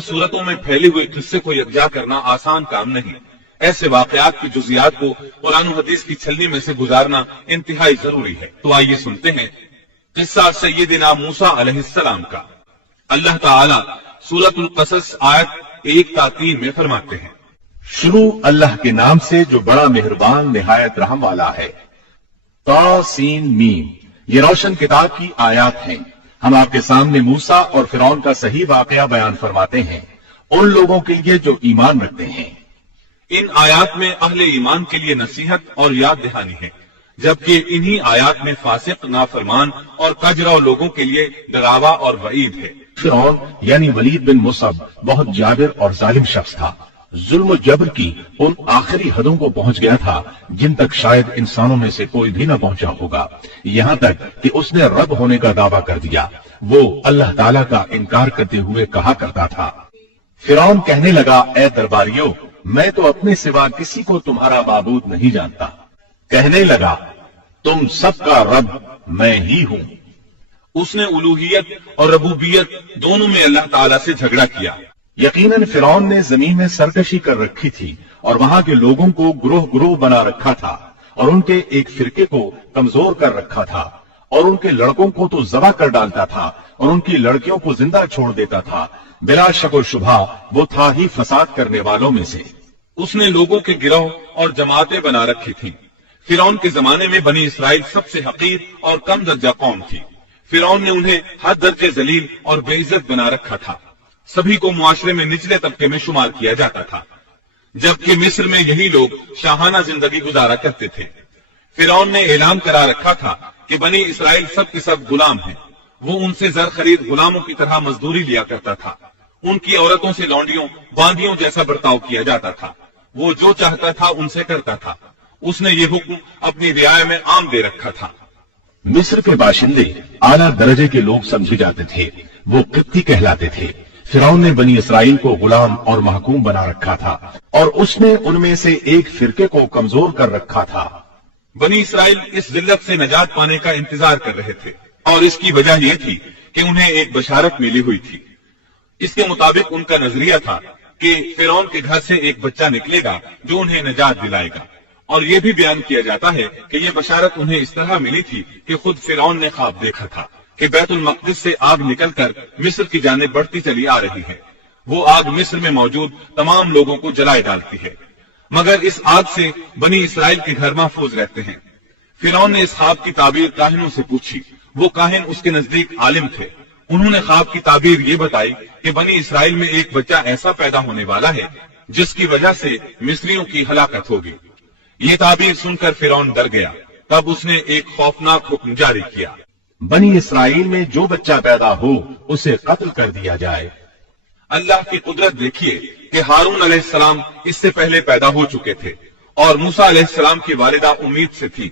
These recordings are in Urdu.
مقدس صورتوں میں پھیلے ہوئے قصے کو یکجا کرنا آسان کام نہیں۔ ایسے واقعات کی جزیات کو قرآن و حدیث کی چھلنی میں سے گزارنا انتہائی ضروری ہے۔ تو آئیے سنتے ہیں قصہ سیدنا موسیٰ علیہ السلام کا۔ اللہ تعالی سورۃ القصص آیت 1 تا 3 میں فرماتے ہیں، شروع اللہ کے نام سے جو بڑا مہربان نہایت رحم والا ہے۔ طا سین میم، یہ روشن کتاب کی آیات ہیں۔ ہم آپ کے سامنے موسیٰ اور فرعون کا صحیح واقعہ بیان فرماتے ہیں ان لوگوں کے لیے جو ایمان رکھتے ہیں۔ ان آیات میں اہل ایمان کے لیے نصیحت اور یاد دہانی ہے، جبکہ انہی آیات میں فاسق، نافرمان اور کجرا لوگوں کے لیے ڈراوا اور وعید ہے۔ فرعون یعنی ولید بن مصعب بہت جابر اور ظالم شخص تھا۔ ظلم و جبر کی ان آخری حدوں کو پہنچ گیا تھا جن تک شاید انسانوں میں سے کوئی بھی نہ پہنچا ہوگا، یہاں تک کہ اس نے رب ہونے کا دعویٰ کر دیا۔ وہ اللہ تعالیٰ کا انکار کرتے ہوئے کہا کرتا تھا۔ فرعون کہنے لگا، اے درباریوں، میں تو اپنے سوا کسی کو تمہارا معبود نہیں جانتا۔ کہنے لگا، تم سب کا رب میں ہی ہوں۔ اس نے الوہیت اور ربوبیت دونوں میں اللہ تعالیٰ سے جھگڑا کیا۔ یقیناً فرعون نے زمین میں سرکشی کر رکھی تھی اور وہاں کے لوگوں کو گروہ گروہ بنا رکھا تھا اور ان کے ایک فرقے کو کمزور کر رکھا تھا اور ان کے لڑکوں کو تو ذبح کر ڈالتا تھا اور ان کی لڑکیوں کو زندہ چھوڑ دیتا تھا۔ بلا شک و شبہ وہ تھا ہی فساد کرنے والوں میں سے۔ اس نے لوگوں کے گروہ اور جماعتیں بنا رکھی تھیں۔ فرعون کے زمانے میں بنی اسرائیل سب سے حقیر اور کم درجہ قوم تھی۔ فرعون نے انہیں ہر درجے ذلیل اور بے عزت بنا رکھا تھا۔ سبھی کو معاشرے میں نچلے طبقے میں شمار کیا جاتا تھا، جبکہ مصر میں یہی لوگ شاہانہ زندگی گزارا کرتے تھے۔ فرعون نے اعلان کرا رکھا تھا کہ بنی اسرائیل سب کے سب غلام ہیں۔ وہ ان سے زر خرید غلاموں کی طرح مزدوری لیا کرتا تھا۔ ان کی عورتوں سے لونڈیوں باندیوں جیسا برتاؤ کیا جاتا تھا۔ وہ جو چاہتا تھا ان سے کرتا تھا۔ اس نے یہ حکم اپنی رعایا میں عام دے رکھا تھا۔ مصر کے باشندے اعلیٰ درجے کے لوگ سمجھے جاتے تھے، وہ قبطی کہلاتے تھے۔ فرعون نے بنی اسرائیل کو غلام اور محکوم بنا رکھا تھا اور اس نے ان میں سے ایک فرقے کو کمزور کر رکھا تھا۔ بنی اسرائیل اس ذلت سے نجات پانے کا انتظار کر رہے تھے اور اس کی وجہ یہ تھی کہ انہیں ایک بشارت ملی ہوئی تھی۔ اس کے مطابق ان کا نظریہ تھا کہ فرعون کے گھر سے ایک بچہ نکلے گا جو انہیں نجات دلائے گا، اور یہ بھی بیان کیا جاتا ہے کہ یہ بشارت انہیں اس طرح ملی تھی کہ خود فرعون نے خواب دیکھا تھا کہ بیت المقدس سے آگ نکل کر مصر کی جانب بڑھتی چلی آ رہی ہے۔ وہ آگ مصر میں موجود تمام لوگوں کو جلائے ڈالتی ہے، مگر اس آگ سے بنی اسرائیل کے گھر محفوظ رہتے ہیں۔ فرعون نے اس خواب کی تعبیر کاہنوں سے پوچھی۔ وہ کاہن اس کے نزدیک عالم تھے۔ انہوں نے خواب کی تعبیر یہ بتائی کہ بنی اسرائیل میں ایک بچہ ایسا پیدا ہونے والا ہے جس کی وجہ سے مصریوں کی ہلاکت ہوگی۔ یہ تعبیر سن کر فرعون ڈر گیا۔ تب اس نے ایک خوفناک حکم جاری کیا، بنی اسرائیل میں جو بچہ پیدا ہو اسے قتل کر دیا جائے۔ اللہ کی قدرت دیکھیے کہ ہارون علیہ السلام اس سے پہلے پیدا ہو چکے تھے اور موسیٰ علیہ السلام کی والدہ امید سے تھی۔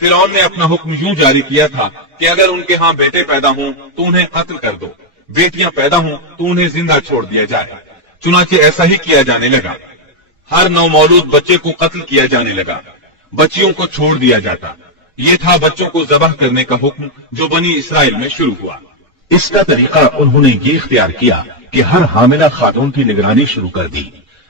فرعون نے اپنا حکم یوں جاری کیا تھا کہ اگر ان کے ہاں بیٹے پیدا ہوں تو انہیں قتل کر دو، بیٹیاں پیدا ہوں تو انہیں زندہ چھوڑ دیا جائے۔ چنانچہ ایسا ہی کیا جانے لگا۔ ہر نومولود بچے کو قتل کیا جانے لگا، بچیوں کو چھوڑ دیا جاتا۔ یہ تھا بچوں کو ذبح کرنے کا حکم جو بنی اسرائیل میں شروع ہوا۔ اس کا طریقہ انہوں نے یہ اختیار کیا کہ ہر حاملہ خاتون کی نگرانی شروع کر دی۔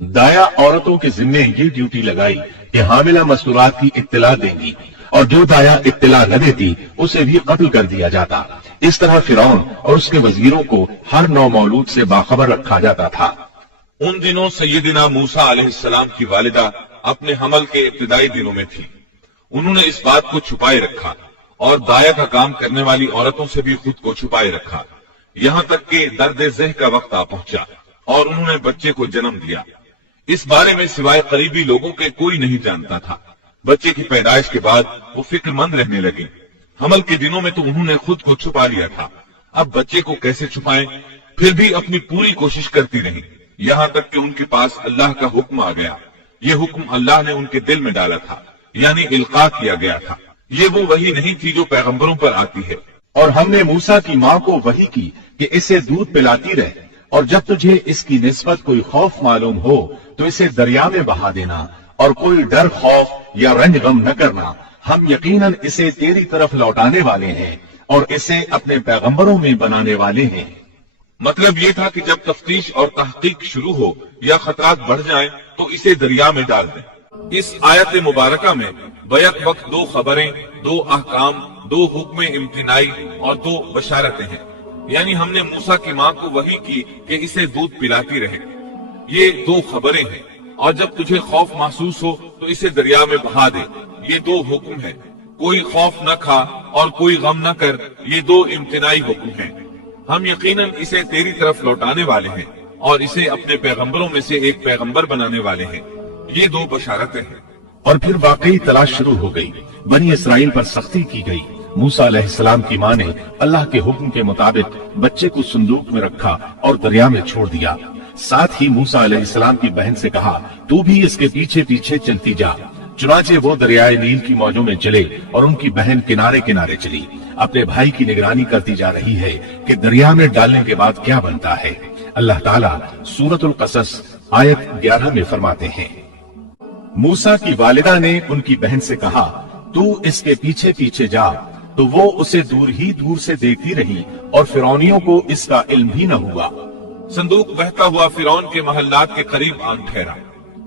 دایا عورتوں کے ذمے یہ ڈیوٹی لگائی کہ حاملہ مستورات کی اطلاع دیں گی، اور جو دایا اطلاع نہ دیتی اسے بھی قتل کر دیا جاتا۔ اس طرح فرعون اور اس کے وزیروں کو ہر نومولود سے باخبر رکھا جاتا تھا۔ ان دنوں سیدنا موسیٰ علیہ السلام کی والدہ اپنے حمل کے ابتدائی دنوں میں تھی۔ انہوں نے اس بات کو چھپائے رکھا اور دایا کا کام کرنے والی عورتوں سے بھی خود کو چھپائے رکھا، یہاں تک کہ درد ذہ کا وقت آ پہنچا اور انہوں نے بچے کو جنم دیا۔ اس بارے میں سوائے قریبی لوگوں کے کوئی نہیں جانتا تھا۔ بچے کی پیدائش کے بعد وہ فکر مند رہنے لگے۔ حمل کے دنوں میں تو انہوں نے خود کو چھپا لیا تھا، اب بچے کو کیسے چھپائیں؟ پھر بھی اپنی پوری کوشش کرتی رہی، یہاں تک کہ ان کے پاس اللہ کا حکم آ گیا۔ یہ حکم اللہ نے ان کے دل میں ڈالا تھا، یعنی القاء کیا گیا تھا۔ یہ وہ وحی نہیں تھی جو پیغمبروں پر آتی ہے۔ اور ہم نے موسیٰ کی ماں کو وحی کی کہ اسے دودھ پلاتی رہ، اور جب تجھے اس کی نسبت کوئی خوف معلوم ہو تو اسے دریا میں بہا دینا، اور کوئی ڈر، خوف یا رنج غم نہ کرنا۔ ہم یقیناً اسے تیری طرف لوٹانے والے ہیں اور اسے اپنے پیغمبروں میں بنانے والے ہیں۔ مطلب یہ تھا کہ جب تفتیش اور تحقیق شروع ہو یا خطرات بڑھ جائیں تو اسے دریا میں ڈال دیں۔ اس آیت مبارکہ میں بیک وقت 2 خبریں، 2 احکام، 2 حکم امتناعی اور 2 بشارتیں ہیں۔ یعنی ہم نے موسیٰ کی ماں کو وحی کی کہ اسے دودھ پلاتی رہے، یہ 2 خبریں ہیں، اور جب تجھے خوف محسوس ہو تو اسے دریا میں بہا دے، یہ 2 حکم ہیں۔ کوئی خوف نہ کھا اور کوئی غم نہ کر، یہ 2 امتناعی حکم ہیں۔ ہم یقیناً اسے تیری طرف لوٹانے والے ہیں اور اسے اپنے پیغمبروں میں سے ایک پیغمبر بنانے والے ہیں، یہ 2 بشارتیں ہیں۔ اور پھر واقعی تلاش شروع ہو گئی، بنی اسرائیل پر سختی کی گئی۔ موسیٰ علیہ السلام کی ماں نے اللہ کے حکم کے مطابق بچے کو صندوق میں رکھا اور دریا میں چھوڑ دیا۔ ساتھ ہی موسیٰ علیہ السلام کی بہن سے کہا، تو بھی اس کے پیچھے پیچھے چلتی جا۔ چنانچہ وہ دریائے نیل کی موجوں میں چلے اور ان کی بہن کنارے کنارے چلی، اپنے بھائی کی نگرانی کرتی جا رہی ہے کہ دریا میں ڈالنے کے بعد کیا بنتا ہے۔ اللہ تعالیٰ سورۃ القصص آیت 11 میں فرماتے ہیں، موسیٰ کی والدہ نے ان کی بہن سے کہا، تو اس کے پیچھے پیچھے جا، تو وہ اسے دور سے دیکھتی رہی اور فرعونیوں کو اس کا علم بھی نہ ہوا۔ صندوق بہتا ہوا فرعون کے محلات کے قریب آن ٹھہرا۔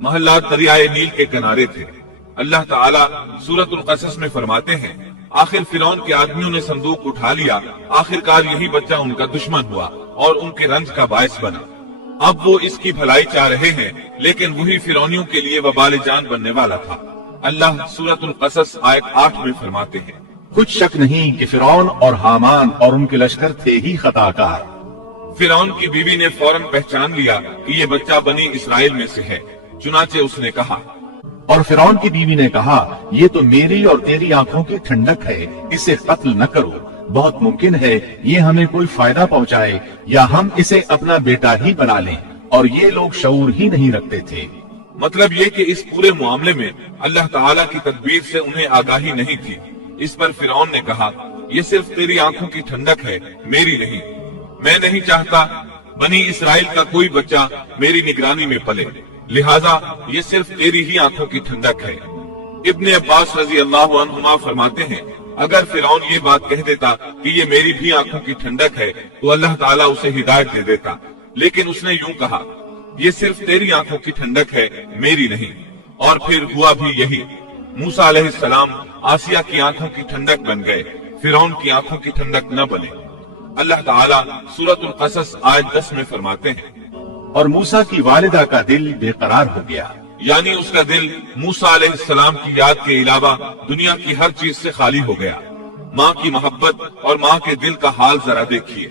محلات دریائے نیل کے کنارے تھے۔ اللہ تعالیٰ سورۃ القصص میں فرماتے ہیں، آخر فرعون کے آدمیوں نے صندوق اٹھا لیا، آخرکار یہی بچہ ان کا دشمن ہوا اور ان کے رنج کا باعث بنا۔ اب وہ اس کی بھلائی چاہ رہے ہیں، لیکن وہی فرعونیوں کے لیے وبال جان بننے والا تھا۔ اللہ سورۃ القصص آیت 8 میں فرماتے ہیں، کچھ شک نہیں کہ فرعون اور حامان اور ان کے لشکر تھے ہی خطا کار۔ فرعون کی بیوی نے فوراً پہچان لیا کہ یہ بچہ بنی اسرائیل میں سے ہے، چنانچہ اس نے کہا، اور فرعون کی بیوی نے کہا، یہ تو میری اور تیری آنکھوں کی ٹھنڈک ہے، اسے قتل نہ کرو، بہت ممکن ہے یہ ہمیں کوئی فائدہ پہنچائے یا ہم اسے اپنا بیٹا ہی بنا لیں، اور یہ لوگ شعور ہی نہیں رکھتے تھے۔ مطلب یہ کہ اس پورے معاملے میں اللہ تعالیٰ کی تدبیر سے انہیں آگاہی نہیں تھی۔ اس پر فرعون نے کہا، یہ صرف تیری آنکھوں کی ٹھنڈک ہے، میری نہیں۔ میں نہیں چاہتا بنی اسرائیل کا کوئی بچہ میری نگرانی میں پلے، لہذا یہ صرف تیری ہی آنکھوں کی ٹھنڈک ہے۔ ابن عباس رضی اللہ عنہما فرماتے ہیں، اگر فرعون یہ بات کہہ دیتا کہ یہ میری بھی آنکھوں کی ٹھنڈک ہے تو اللہ تعالیٰ اسے ہدایت دے دیتا، لیکن اس نے یوں کہا، یہ صرف تیری آنکھوں کی ٹھنڈک ہے، میری نہیں۔ اور پھر ہوا بھی یہی، موسیٰ علیہ السلام آسیہ کی آنکھوں کی ٹھنڈک بن گئے، فرعون کی آنکھوں کی ٹھنڈک نہ بنے۔ اللہ تعالیٰ سورۃ القصص آیت 10 میں فرماتے ہیں، اور موسیٰ کی والدہ کا دل بے قرار ہو گیا، یعنی اس کا دل موسیٰ علیہ السلام کی یاد کے علاوہ دنیا کی ہر چیز سے خالی ہو گیا۔ ماں کی محبت اور ماں کے دل کا حال ذرا دیکھیے،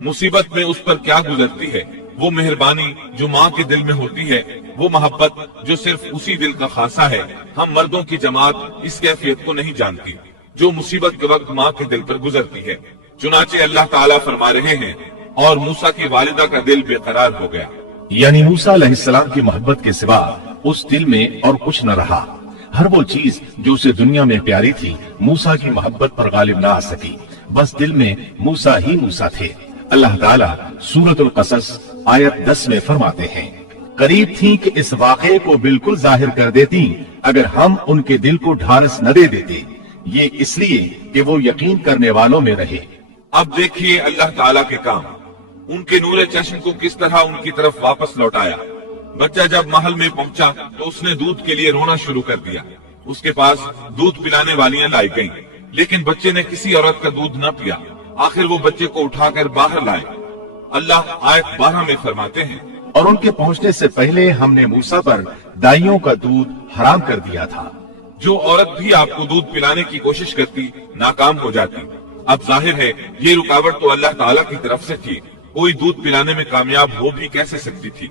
مصیبت میں اس پر کیا گزرتی ہے۔ وہ مہربانی جو ماں کے دل میں ہوتی ہے، وہ محبت جو صرف اسی دل کا خاصہ ہے، ہم مردوں کی جماعت اس کیفیت کو نہیں جانتی جو مصیبت کے وقت ماں کے دل پر گزرتی ہے۔ چنانچہ اللہ تعالیٰ فرما رہے ہیں، اور موسیٰ کی والدہ کا دل بے قرار ہو گیا، یعنی موسیٰ علیہ السلام کی محبت کے سوا اس دل میں اور کچھ نہ رہا۔ ہر وہ چیز جو اسے دنیا میں پیاری تھی موسیٰ کی محبت پر غالب نہ آ سکی، بس دل میں موسیٰ ہی موسیٰ تھے۔ اللہ تعالیٰ سورۃ القصص آیت 10 میں فرماتے ہیں، قریب تھی کہ اس واقعے کو بالکل ظاہر کر دیتی اگر ہم ان کے دل کو ڈھارس نہ دے دیتے، یہ اس لیے کہ وہ یقین کرنے والوں میں رہے۔ اب دیکھیے اللہ تعالیٰ کے کام، ان کے نور چشم کو کس طرح ان کی طرف واپس لوٹایا۔ بچہ جب محل میں پہنچا تو اس نے دودھ کے لیے رونا شروع کر دیا۔ اس کے پاس دودھ پلانے والیاں لائی گئیں، لیکن بچے نے کسی عورت کا دودھ نہ پیا۔ آخر وہ بچے کو اٹھا کر باہر لائے۔ اللہ آیت 12 میں فرماتے ہیں، اور ان کے پہنچنے سے پہلے ہم نے موسیٰ پر دائیوں کا دودھ حرام کر دیا تھا۔ جو عورت بھی آپ کو دودھ پلانے کی کوشش کرتی ناکام ہو جاتی۔ اب ظاہر ہے یہ رکاوٹ تو اللہ تعالیٰ کی طرف سے تھی، کوئی دودھ پلانے میں کامیاب ہو بھی کیسے سکتی تھی۔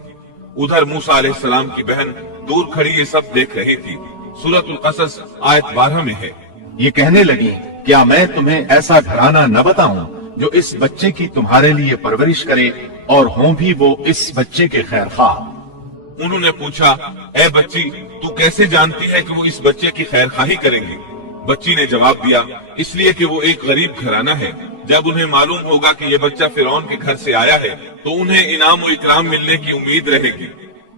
ادھر موسیٰ علیہ السلام کی بہن دور کھڑی یہ سب دیکھ رہی تھی۔ سورۃ القصص آیت 12 میں ہے، یہ کہنے لگی، کیا میں تمہیں ایسا گھرانہ نہ بتاؤں جو اس بچے کی تمہارے لیے پرورش کرے اور ہوں بھی وہ اس بچے کے خیر خواہ۔ انہوں نے پوچھا، اے بچی تو کیسے جانتی ہے کہ وہ اس بچے کی خیر خواہی کریں گی؟ بچی نے جواب دیا، اس لیے کہ وہ ایک غریب گھرانہ ہے، جب انہیں معلوم ہوگا کہ یہ بچہ فرعون کے گھر سے آیا ہے تو انہیں انعام و اکرام ملنے کی امید رہے گی۔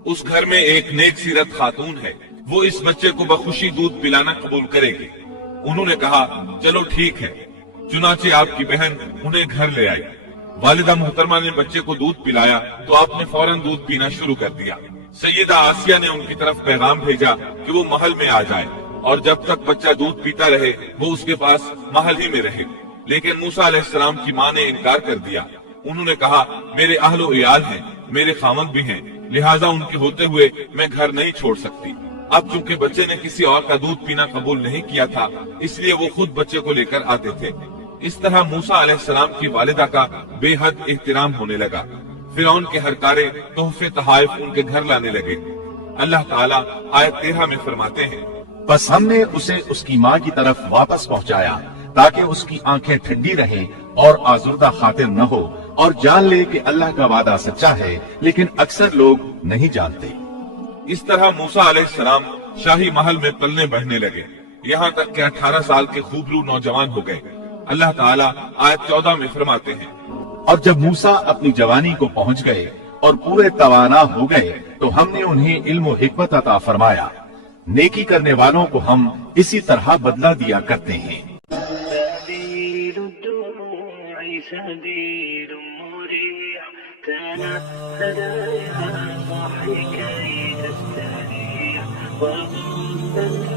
اس گھر میں ایک نیک سیرت خاتون ہے، وہ اس بچے کو بخوشی دودھ پلانا قبول کرے گی۔ انہوں نے کہا، چلو ٹھیک ہے۔ چنانچہ آپ کی بہن انہیں گھر لے آئی۔ والدہ محترمہ نے بچے کو دودھ پلایا تو آپ نے فوراً دودھ پینا شروع کر دیا۔ سیدہ آسیہ نے ان کی طرف پیغام بھیجا کہ وہ محل میں آ جائے اور جب تک بچہ دودھ پیتا رہے وہ اس کے پاس محل ہی میں رہے، لیکن موسیٰ علیہ السلام کی ماں نے انکار کر دیا۔ انہوں نے کہا میرے اہل و عیال ہیں، میرے خاوند بھی ہیں، لہٰذا ان کے ہوتے ہوئے میں گھر نہیں چھوڑ سکتی۔ اب چونکہ بچے نے کسی اور کا دودھ پینا قبول نہیں کیا تھا اس لیے وہ خود بچے کو لے کر آتے تھے۔ اس طرح موسیٰ علیہ السلام کی والدہ کا بے حد احترام ہونے لگا۔ فرعون کے ہر کارے تحفے تحائف ان کے گھر لانے لگے۔ اللہ تعالیٰ آیت 13 میں فرماتے ہیں، بس ہم نے اسے اس کی ماں کی طرف واپس پہنچایا تاکہ اس کی آنکھیں ٹھنڈی رہیں اور آزردہ خاطر نہ ہو، اور جان لے کہ اللہ کا وعدہ سچا ہے، لیکن اکثر لوگ نہیں جانتے۔ اس طرح موسیٰ علیہ السلام شاہی محل میں پلنے بڑھنے لگے، یہاں تک کہ 18 سال کے خوبرو نوجوان ہو گئے۔ اللہ تعالیٰ آیت 14 میں فرماتے ہیں، اور جب موسیٰ اپنی جوانی کو پہنچ گئے اور پورے توانا ہو گئے تو ہم نے انہیں علم و حکمت عطا فرمایا۔ نیکی کرنے والوں کو ہم اسی طرح بدلہ دیا کرتے ہیں۔ سبيل الدموع سبيل مريح تنهد يا صاحي كي تستريح وغص